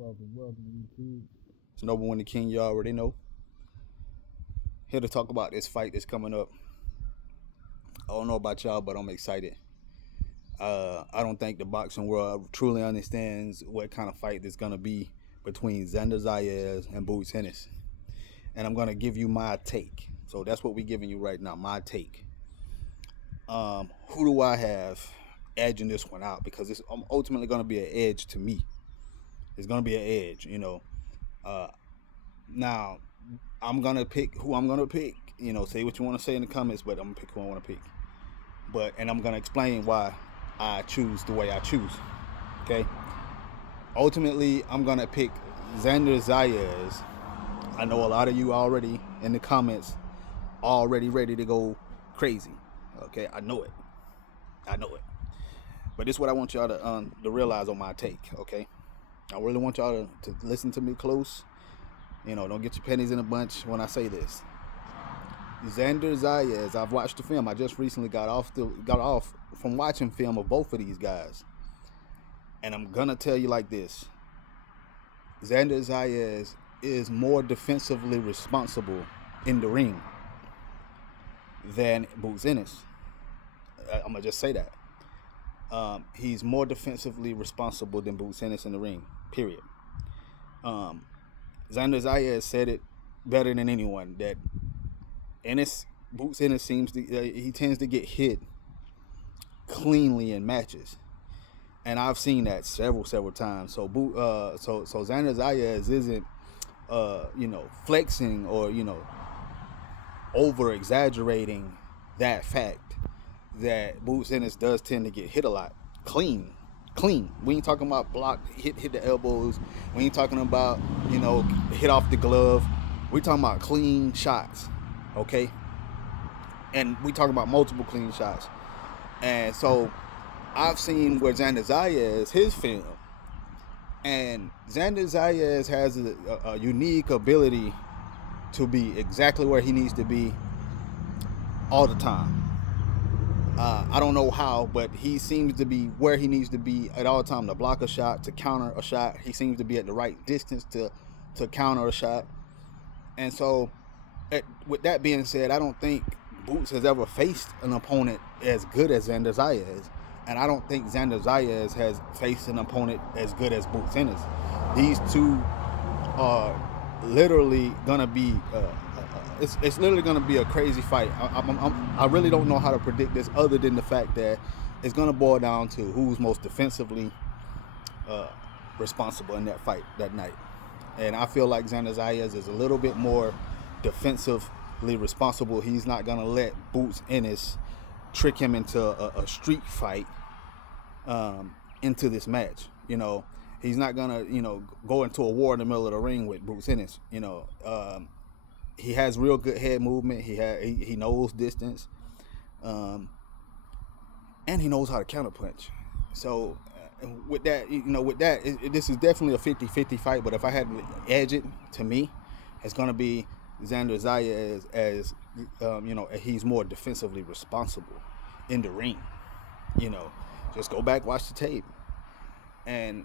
Welcome, YouTube. It's Noble Winnie King, you already know. Here to talk about this fight that's coming up. I don't know about y'all, but I'm excited. I don't think the boxing world truly understands what kind of fight there's going to be between Zander and Boots Ennis. And I'm going to give you my take. So that's what we're giving you right now, my take. Who do I have edging this one out? Because it's ultimately going to be an edge to me. It's going to be an edge, you know. Now, I'm going to pick who I'm going to pick. You know, say what you want to say in the comments, but I'm going to pick who I want to pick. And I'm going to explain why I choose the way I choose. Okay? Ultimately, I'm going to pick Zander Zayas. I know a lot of you already in the comments already ready to go crazy. Okay? I know it. But this is what I want y'all to realize on my take, okay? I really want y'all to listen to me close. You know, don't get your pennies in a bunch when I say this. Zander Zayas, I've watched the film. I just recently got off from watching film of both of these guys. And I'm going to tell you like this. Zander Zayas is more defensively responsible in the ring than Boots Ennis. I'm going to just say that. He's more defensively responsible than Boots Ennis in the ring, period. Zander Zayas said it better than anyone, that Boots Ennis he tends to get hit cleanly in matches, and I've seen that several times. So Zander Zayas isn't flexing or over exaggerating that fact that Boots Ennis does tend to get hit a lot clean. We ain't talking about block, hit the elbows. We ain't talking about hit off the glove. We talking about clean shots. Okay, and we talking about multiple clean shots. And so I've seen where Zander Zayas, his film, and Zander Zayas has a unique ability to be exactly where he needs to be all the time. I don't know how, but he seems to be where he needs to be at all time to block a shot, to counter a shot. He seems to be at the right distance to counter a shot. And so with that being said, I don't think Boots has ever faced an opponent as good as Zander Zayas. And I don't think Zander Zayas has faced an opponent as good as Boots Ennis. These two are literally going to be, it's literally going to be a crazy fight. I really don't know how to predict this other than the fact that it's going to boil down to who's most defensively responsible in that fight that night. And I feel like Zander Zayas is a little bit more defensively responsible. He's not going to let Boots Ennis trick him into a street fight into this match. He's not going to, go into a war in the middle of the ring with Boots Ennis. He has real good head movement. He knows distance. And he knows how to counterpunch. So with that, this is definitely a 50-50 fight. But if I had to edge it, to me, it's going to be Zander Zayas as he's more defensively responsible in the ring. Just go back, watch the tape. And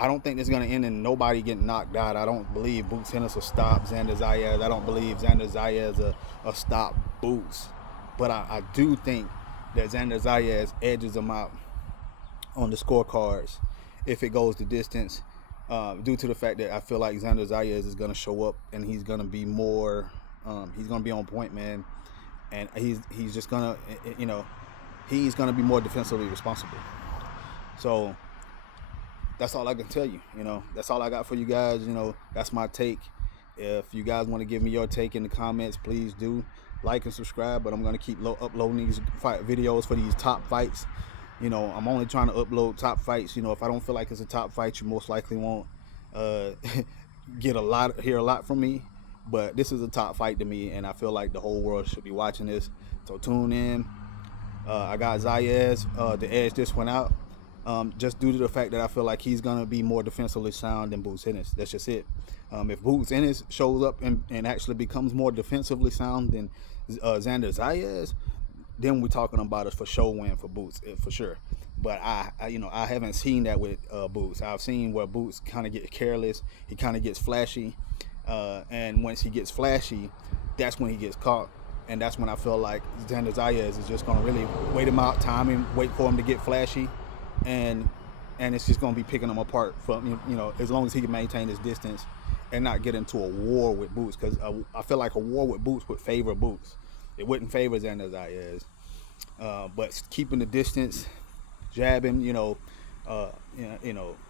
I don't think it's going to end in nobody getting knocked out. I don't believe Boots Ennis will stop Zander Zayas. I don't believe Zander Zayas will stop Boots. But I do think that Zander Zayas edges him out on the scorecards if it goes the distance, due to the fact that I feel like Zander Zayas is going to show up and he's going to be more, he's going to be on point, man. And he's just going to, he's going to be more defensively responsible. So that's all I can tell you. That's all I got for you guys. That's my take. If you guys want to give me your take in the comments, please do like and subscribe. But I'm going to keep uploading these fight videos for these top fights. I'm only trying to upload top fights. If I don't feel like it's a top fight, you most likely won't hear a lot from me. But this is a top fight to me, and I feel like the whole world should be watching this. So tune in. I got Zayas to edge this one out. Just due to the fact that I feel like he's going to be more defensively sound than Boots Ennis. That's just it. If Boots Ennis shows up and actually becomes more defensively sound than Zander Zayas, then we're talking about a for sure win for Boots, for sure. But I haven't seen that with Boots. I've seen where Boots kind of get careless. He kind of gets flashy, and once he gets flashy, that's when he gets caught. And that's when I feel like Zander Zayas is just going to really wait him out, time him, wait for him to get flashy, and it's just going to be picking him apart from as long as he can maintain his distance and not get into a war with Boots, because I feel like a war with Boots would favor Boots. It wouldn't favor Zander Zayas. But keeping the distance, jabbing,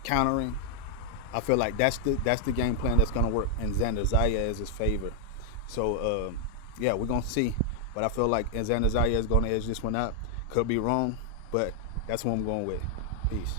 countering, I feel like that's the game plan that's gonna work in Zander Zayas' favor. So yeah, we're gonna see. But I feel like Zander Zayas is gonna edge this one out. Could be wrong, but that's what I'm going with. Peace.